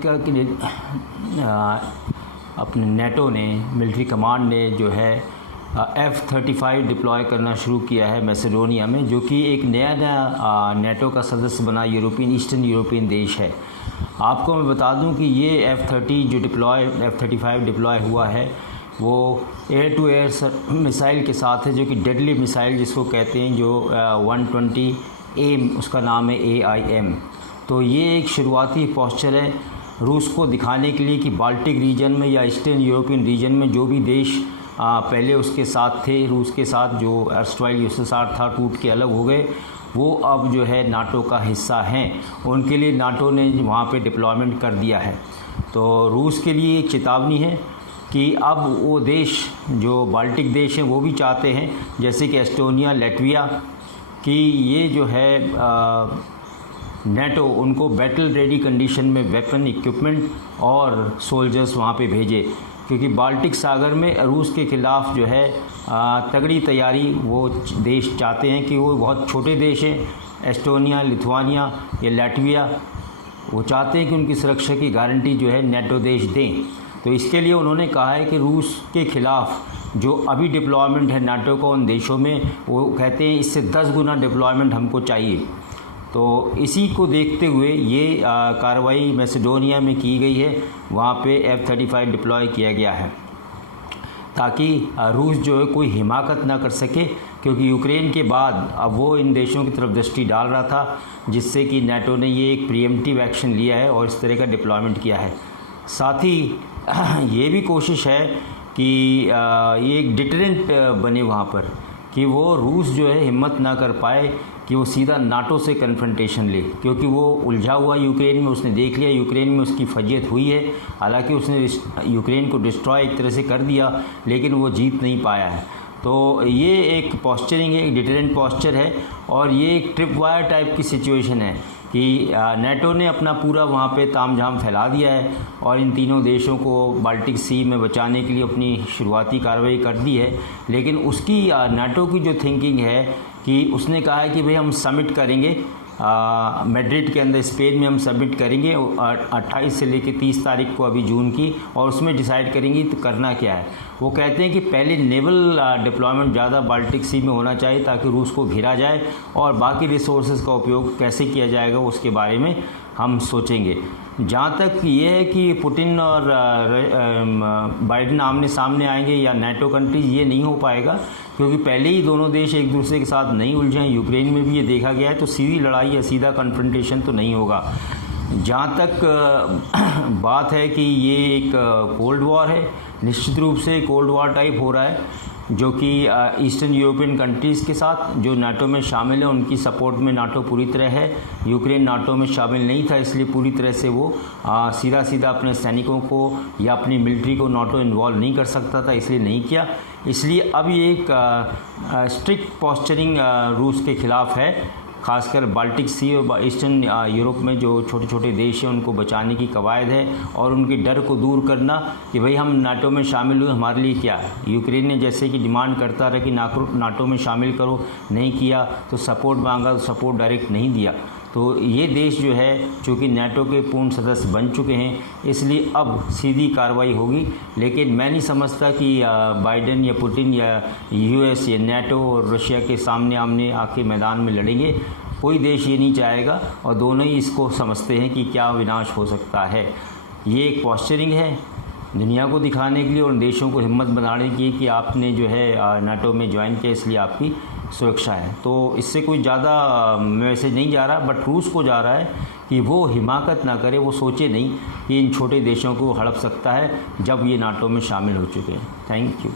America के अपने NATO ने मिलिट्री कमांड ने जो है F-35 डिप्लॉय करना शुरू किया है मैसेडोनिया में, जो कि एक नया नेटो का सदस्य बना ईस्टर्न यूरोपियन देश है। आपको मैं बता दूं कि ये F-35 डिप्लॉय हुआ है वो एयर टू एयर मिसाइल के साथ है, जो कि डेडली मिसाइल जिसको कहते हैं, जो 120 एम उसका नाम है AIM। तो ये एक शुरुआती पोस्चर है रूस को दिखाने के लिए कि बाल्टिक रीजन में या ईस्टर्न यूरोपियन रीजन में जो भी देश पहले उसके साथ थे, रूस के साथ, जो अर्स्टवाइल USSR था, टूट के अलग हो गए, वो अब जो है नाटो का हिस्सा हैं। उनके लिए नाटो ने वहाँ पे डिप्लॉयमेंट कर दिया है। तो रूस के लिए एक चेतावनी है कि अब वो देश जो बाल्टिक देश हैं वो भी चाहते हैं, जैसे कि एस्टोनिया, लैटविया, कि ये जो है नेटो उनको बैटल रेडी कंडीशन में वेपन, इक्विपमेंट और सोल्जर्स वहाँ पे भेजे, क्योंकि बाल्टिक सागर में रूस के ख़िलाफ़ जो है तगड़ी तैयारी वो देश चाहते हैं कि वो बहुत छोटे देश हैं, एस्टोनिया, लिथुआनिया या लैटविया, वो चाहते हैं कि उनकी सुरक्षा की गारंटी जो है नेटो देश दें। तो इसके लिए उन्होंने कहा है कि रूस के ख़िलाफ़ जो अभी डिप्लॉयमेंट है नाटो का उन देशों में, वो कहते हैं इससे 10 गुना डिप्लॉयमेंट हमको चाहिए। तो इसी को देखते हुए ये कार्रवाई मैसेडोनिया में की गई है, वहाँ पे F-35 डिप्लॉय किया गया है ताकि रूस जो है कोई हिमाकत ना कर सके, क्योंकि यूक्रेन के बाद अब वो इन देशों की तरफ दृष्टि डाल रहा था, जिससे कि नेटो ने ये एक प्रीएम्प्टिव एक्शन लिया है और इस तरह का डिप्लॉयमेंट किया है। साथ ही ये भी कोशिश है कि ये एक डिटरेंट बने वहाँ पर, कि वो रूस जो है हिम्मत ना कर पाए कि वो सीधा नाटो से कन्फ्रंटेशन ले, क्योंकि वो उलझा हुआ यूक्रेन में, उसने देख लिया यूक्रेन में उसकी फजियत हुई है। हालांकि उसने यूक्रेन को डिस्ट्रॉय एक तरह से कर दिया, लेकिन वो जीत नहीं पाया है। तो ये एक पॉस्चरिंग है, एक डिटरेंट पॉस्चर है, और ये एक ट्रिप वायर टाइप की सिचुएशन है कि नेटो ने अपना पूरा वहाँ पे तामझाम फैला दिया है और इन तीनों देशों को बाल्टिक सी में बचाने के लिए अपनी शुरुआती कार्रवाई कर दी है। लेकिन उसकी नेटो की जो थिंकिंग है कि उसने कहा है कि भाई हम समिट करेंगे मैड्रिड के अंदर, स्पेन में हम सबमिट करेंगे 28 से लेकर 30 तारीख को अभी जून की, और उसमें डिसाइड करेंगे तो करना क्या है। वो कहते हैं कि पहले नेवल डिप्लॉयमेंट ज़्यादा बाल्टिक सी में होना चाहिए ताकि रूस को घिरा जाए, और बाकी रिसोर्सेज का उपयोग कैसे किया जाएगा उसके बारे में हम सोचेंगे। जहाँ तक ये है कि पुतिन और बाइडेन आमने सामने आएंगे या नेटो कंट्रीज, ये नहीं हो पाएगा, क्योंकि पहले ही दोनों देश एक दूसरे के साथ नहीं उलझे हैं। यूक्रेन में भी ये देखा गया है, तो सीधी लड़ाई या सीधा कन्फ्रंटेशन तो नहीं होगा। जहाँ तक बात है कि ये एक कोल्ड वॉर है, निश्चित रूप से कोल्ड वॉर टाइप हो रहा है, जो कि ईस्टर्न यूरोपियन कंट्रीज़ के साथ जो नाटो में शामिल है उनकी सपोर्ट में नाटो पूरी तरह है। यूक्रेन नाटो में शामिल नहीं था, इसलिए पूरी तरह से वो सीधा सीधा अपने सैनिकों को या अपनी मिलिट्री को नाटो इन्वॉल्व नहीं कर सकता था, इसलिए नहीं किया। इसलिए अब ये एक स्ट्रिक्ट पॉस्चरिंग रूस के ख़िलाफ़ है, खासकर बाल्टिक सी और ईस्टर्न यूरोप में जो छोटे छोटे देश हैं उनको बचाने की कवायद है, और उनके डर को दूर करना कि भाई हम नाटो में शामिल हुए, हमारे लिए क्या है। यूक्रेन ने जैसे कि डिमांड करता रहा कि नाटो में शामिल करो, नहीं किया, तो सपोर्ट मांगा तो सपोर्ट डायरेक्ट नहीं दिया। तो ये देश जो है चूँकि नाटो के पूर्ण सदस्य बन चुके हैं, इसलिए अब सीधी कार्रवाई होगी। लेकिन मैं नहीं समझता कि बाइडेन या पुतिन या US या नाटो और रशिया के सामने आमने आके मैदान में लड़ेंगे। कोई देश ये नहीं चाहेगा, और दोनों ही इसको समझते हैं कि क्या विनाश हो सकता है। ये एक पॉस्चरिंग है दुनिया को दिखाने के लिए और देशों को हिम्मत बनाने की कि आपने जो है नाटो में ज्वाइन किया, इसलिए आपकी सुरक्षा है। तो इससे कोई ज़्यादा मैसेज नहीं जा रहा, बट रूस को जा रहा है कि वो हिमाकत ना करे, वो सोचे नहीं कि इन छोटे देशों को हड़प सकता है जब ये नाटो में शामिल हो चुके हैं। Thank you.